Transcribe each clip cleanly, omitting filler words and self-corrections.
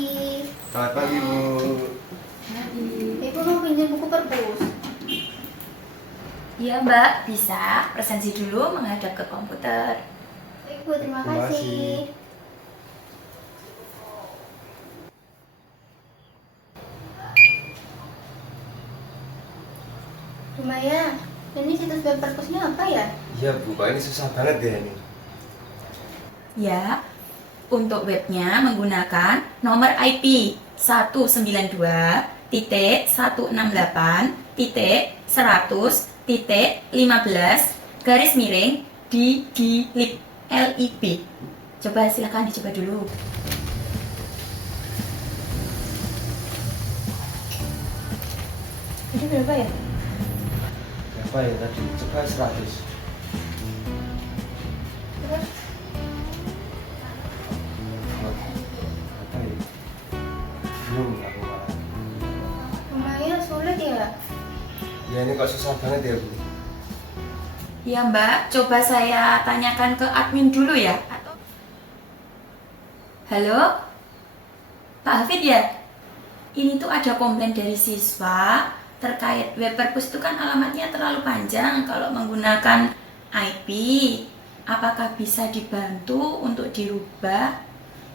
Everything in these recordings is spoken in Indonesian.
Selamat pagi, Bu. Ibu mau pinjam buku perpus? Iya Mbak, bisa presensi dulu menghadap ke komputer. Ibu, terima Terima kasih. kasih. Lumaya, ini situs web perpusnya apa ya? Iya, Bu. Kok ini susah banget ya ini? Ya, untuk webnya menggunakan nomor IP 192.168.100.15 garis miring DGLIB LIB. Coba silakan dicoba dulu. Ini berapa ya? Berapa ya tadi? Coba 100. Terus? Apa ya? Belum aku malah. Lumayan sulit ya? Ya ini kok susah banget ya, Bu? Ya Mbak, coba saya tanyakan ke admin dulu ya. Atau halo? Pak Hafid ya? Ini tuh ada komplain dari siswa terkait web perpus itu kan alamatnya terlalu panjang kalau menggunakan IP. Apakah bisa dibantu untuk dirubah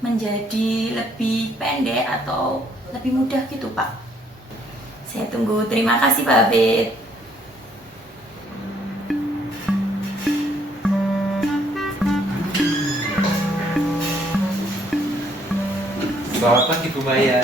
menjadi lebih pendek atau lebih mudah gitu Pak? Saya tunggu. Terima kasih Pak Hafid. Selamat pagi Bu Maya.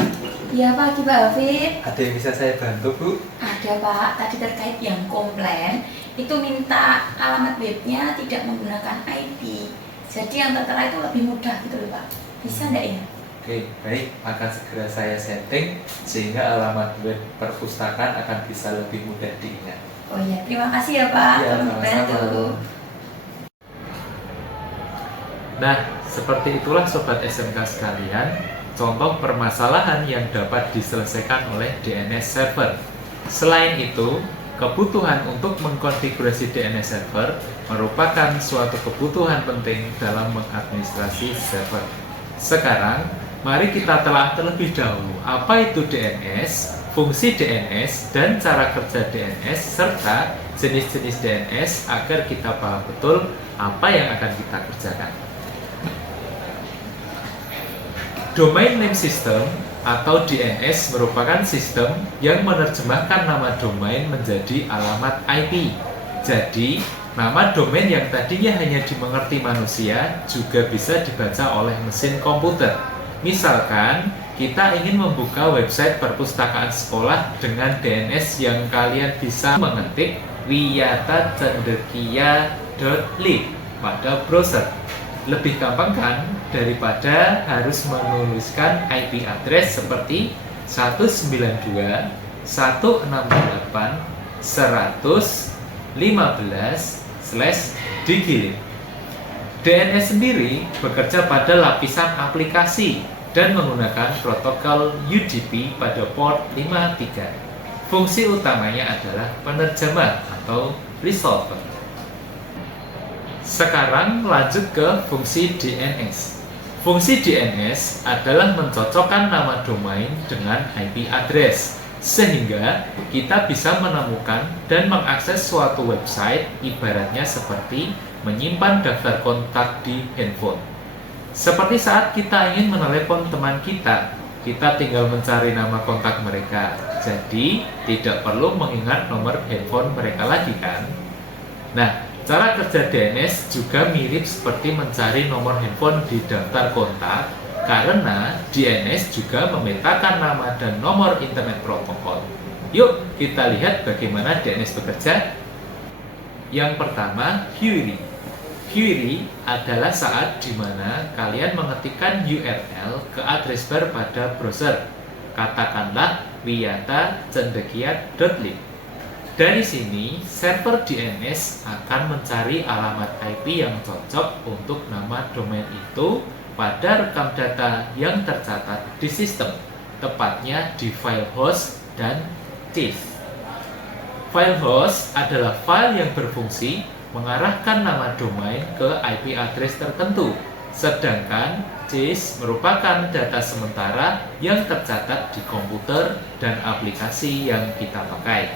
Ya pagi Pak Hafid. Ada yang bisa saya bantu Bu? Ada Pak, tadi terkait yang komplain itu minta alamat webnya tidak menggunakan IP. Jadi yang tertera itu lebih mudah gitu loh Pak. Bisa enggak ya? Oke, baik. Akan segera saya setting sehingga alamat web perpustakaan akan bisa lebih mudah diingat. Oh iya, terima kasih ya Pak. Iya, Tolong sama-sama. bantu. Nah, seperti itulah Sobat SMK sekalian, contoh permasalahan yang dapat diselesaikan oleh DNS server. Selain itu, kebutuhan untuk mengkonfigurasi DNS server merupakan suatu kebutuhan penting dalam mengadministrasi server. Sekarang, mari kita telah terlebih dahulu apa itu DNS, fungsi DNS, dan cara kerja DNS, serta jenis-jenis DNS agar kita paham betul apa yang akan kita kerjakan. Domain Name System atau DNS merupakan sistem yang menerjemahkan nama domain menjadi alamat IP. Jadi, nama domain yang tadinya hanya dimengerti manusia juga bisa dibaca oleh mesin komputer. Misalkan, kita ingin membuka website perpustakaan sekolah dengan DNS yang kalian bisa mengetik wiyatacendekia.lib pada browser. Lebih gampang kan daripada harus menuliskan IP address seperti 192.168.100.15/digilib. DNS sendiri bekerja pada lapisan aplikasi dan menggunakan protokol UDP pada port 53. Fungsi utamanya adalah penerjemah atau resolver. Sekarang lanjut ke fungsi DNS. Fungsi DNS adalah mencocokkan nama domain dengan IP address, sehingga kita bisa menemukan dan mengakses suatu website ibaratnya seperti menyimpan daftar kontak di handphone. Seperti saat kita ingin menelepon teman kita tinggal mencari nama kontak mereka, jadi tidak perlu mengingat nomor handphone mereka lagi kan? Nah, cara kerja DNS juga mirip seperti mencari nomor handphone di daftar kontak karena DNS juga memetakan nama dan nomor internet protokol. Yuk kita lihat bagaimana DNS bekerja. Yang pertama, query. Query adalah saat di mana kalian mengetikkan URL ke address bar pada browser. Katakanlah wiyatacendekia.lib. Dari sini, server DNS akan mencari alamat IP yang cocok untuk nama domain itu pada rekam data yang tercatat di sistem, tepatnya di file host dan disk. File host adalah file yang berfungsi mengarahkan nama domain ke IP address tertentu, Sedangkan disk merupakan data sementara yang tercatat di komputer dan aplikasi yang kita pakai.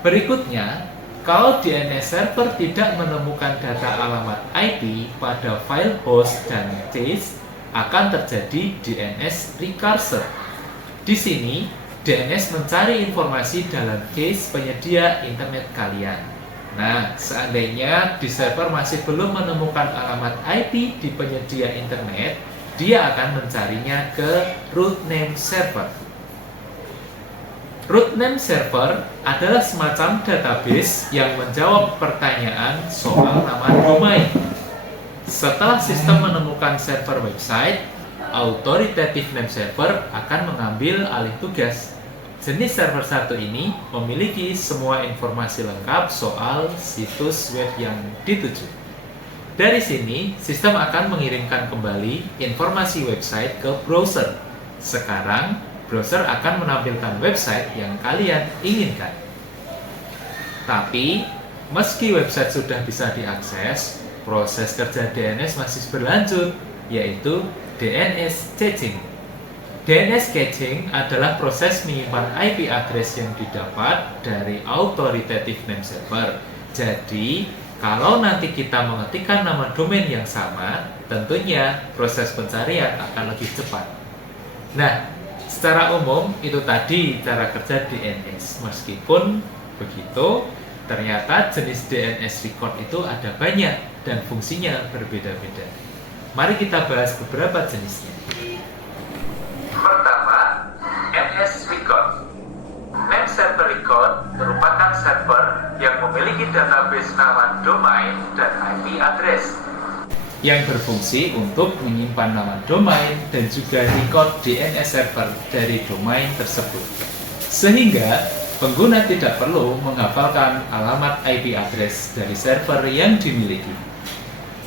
Berikutnya, kalau DNS server tidak menemukan data alamat IP pada file host dan disk, akan terjadi DNS recursion. Di sini, DNS mencari informasi dalam cache penyedia internet kalian. Nah, seandainya di server masih belum menemukan alamat IP di penyedia internet, dia akan mencarinya ke root name server. Root name server adalah semacam database yang menjawab pertanyaan soal nama domain. Setelah sistem menemukan server website, authoritative name server akan mengambil alih tugas. Jenis server satu ini memiliki semua informasi lengkap soal situs web yang dituju. Dari sini, sistem akan mengirimkan kembali informasi website ke browser. Sekarang, browser akan menampilkan website yang kalian inginkan. Tapi, meski website sudah bisa diakses, proses kerja DNS masih berlanjut, yaitu DNS caching. DNS caching adalah proses menyimpan IP address yang didapat dari authoritative name server. Jadi, kalau nanti kita mengetikkan nama domain yang sama, tentunya proses pencarian akan lebih cepat. Nah, secara umum itu tadi cara kerja DNS. Meskipun begitu, ternyata jenis DNS record itu ada banyak dan fungsinya berbeda-beda. Mari kita bahas beberapa jenisnya. Pertama, NS record. Name server record merupakan server yang memiliki database nama domain dan IP address yang berfungsi untuk menyimpan nama domain dan juga record DNS server dari domain tersebut. Sehingga pengguna tidak perlu menghafalkan alamat IP address dari server yang dimiliki.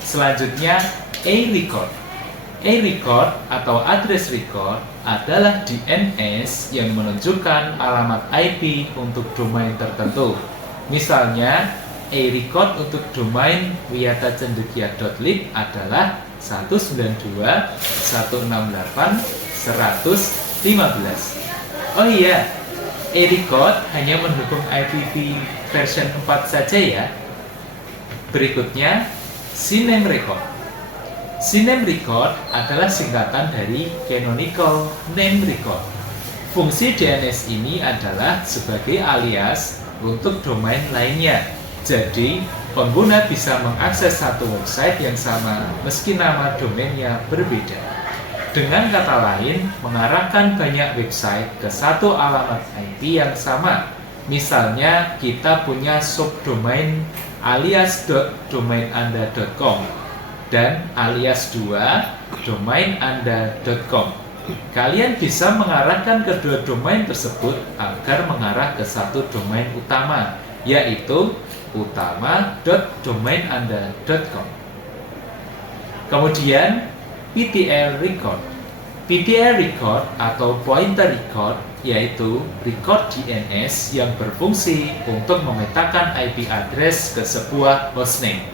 Selanjutnya, A-record. A-record atau address record adalah DNS yang menunjukkan alamat IP untuk domain tertentu. Misalnya, A-record untuk domain wiyatacendekia.lib adalah 192.168.115. Oh iya, A-record hanya mendukung IPv version 4 saja ya. Berikutnya, CNAME record. CNAME record adalah singkatan dari Canonical Name Record. Fungsi DNS ini adalah sebagai alias untuk domain lainnya. Jadi, pengguna bisa mengakses satu website yang sama meski nama domainnya berbeda. Dengan kata lain, mengarahkan banyak website ke satu alamat IP yang sama. Misalnya, kita punya subdomain alias.domainanda.com dan alias 2 domainanda.com. Kalian bisa mengarahkan kedua domain tersebut agar mengarah ke satu domain utama, yaitu utama.domainanda.com. Kemudian PTL record. PTL record atau pointer record yaitu record DNS yang berfungsi untuk memetakan IP address ke sebuah hostname.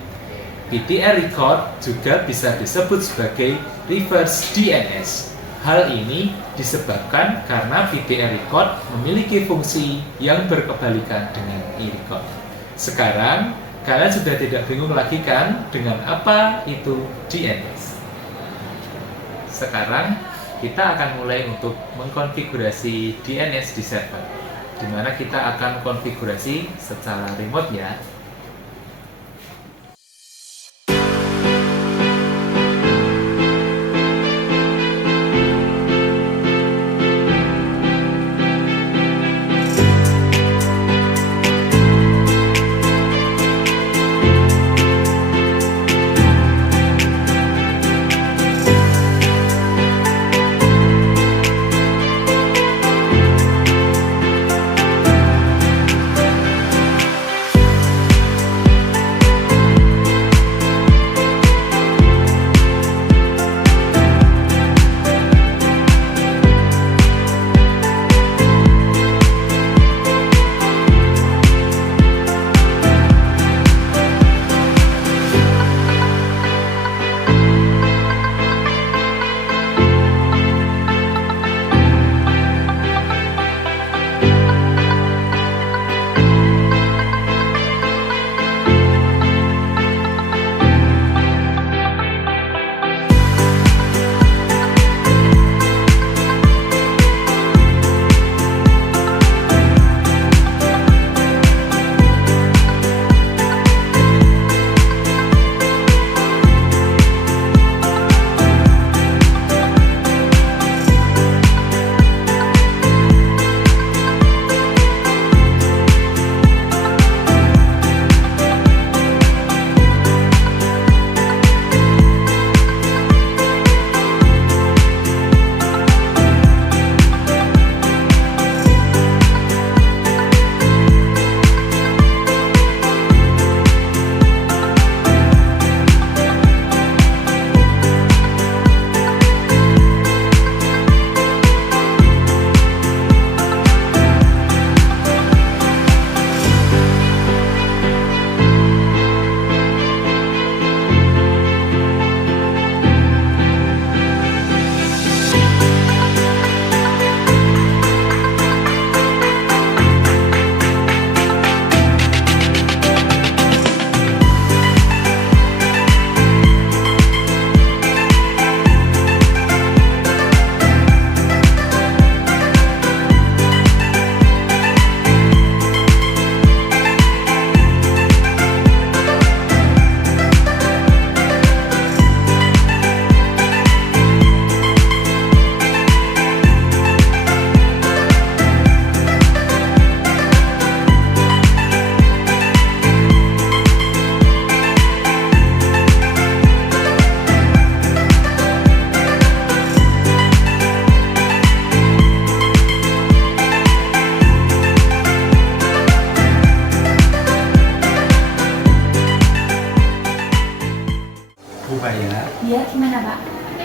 PTL record juga bisa disebut sebagai reverse DNS. Hal ini disebabkan karena PTL record memiliki fungsi yang berkebalikan dengan e-record. Sekarang, kalian sudah tidak bingung lagi kan dengan apa itu DNS? Sekarang, kita akan mulai untuk mengkonfigurasi DNS di server, di mana kita akan konfigurasi secara remote ya.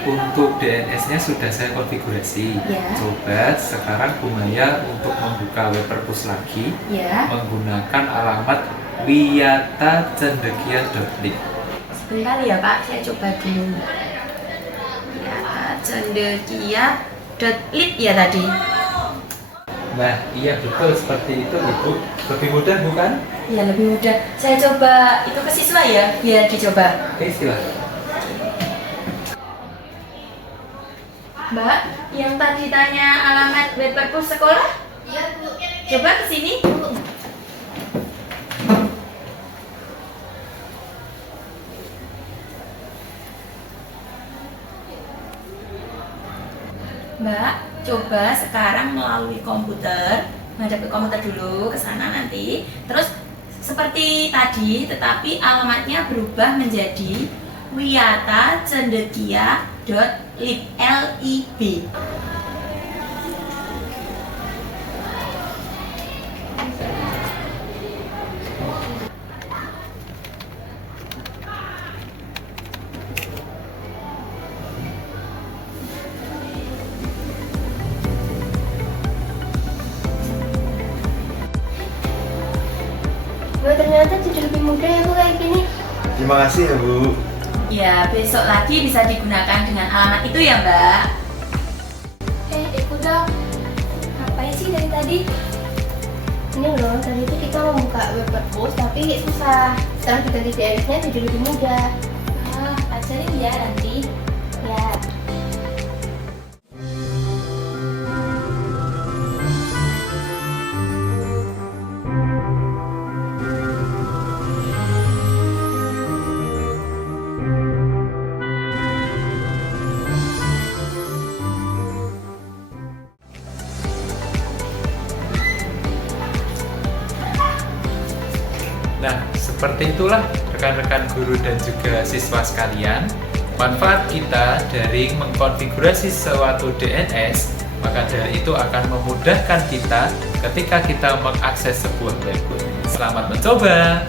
untuk DNS-nya sudah saya konfigurasi. Ya. Coba sekarang Bu Maya untuk membuka web perpus lagi Ya. menggunakan alamat wiyatacendekia.lib. Sebentar ya Pak, saya coba dulu. Ya, cendekia.lib ya tadi. Nah, iya betul seperti itu Ibu. Lebih mudah bukan? Ya lebih mudah. Saya coba itu ke siswa ya, biar dicoba. Oke, silahkan. Mbak, yang tadi tanya alamat web perpus sekolah, Iya, Bu. coba ke sini. Mbak, coba sekarang melalui komputer, menghadap ke komputer dulu, ke sana nanti. Terus seperti tadi, tetapi alamatnya berubah menjadi wiyatacendekia.lib. LIB. Bu, ternyata jadi lebih mudah ya Bu kayak gini. Terima kasih ya Bu. Ya, besok lagi bisa digunakan dengan alamat itu ya, Mbak. Udah. Ngapain sih dari tadi? Ini loh, tadi itu kita mau buka web perpus tapi susah. Setelah diganti DNS-nya jadi lebih mudah. Ajarin ya nanti. Ya. Nah, seperti itulah rekan-rekan guru dan juga siswa sekalian. Manfaat kita dari mengkonfigurasi suatu DNS, maka dari itu akan memudahkan kita ketika kita mengakses sebuah website. Selamat mencoba!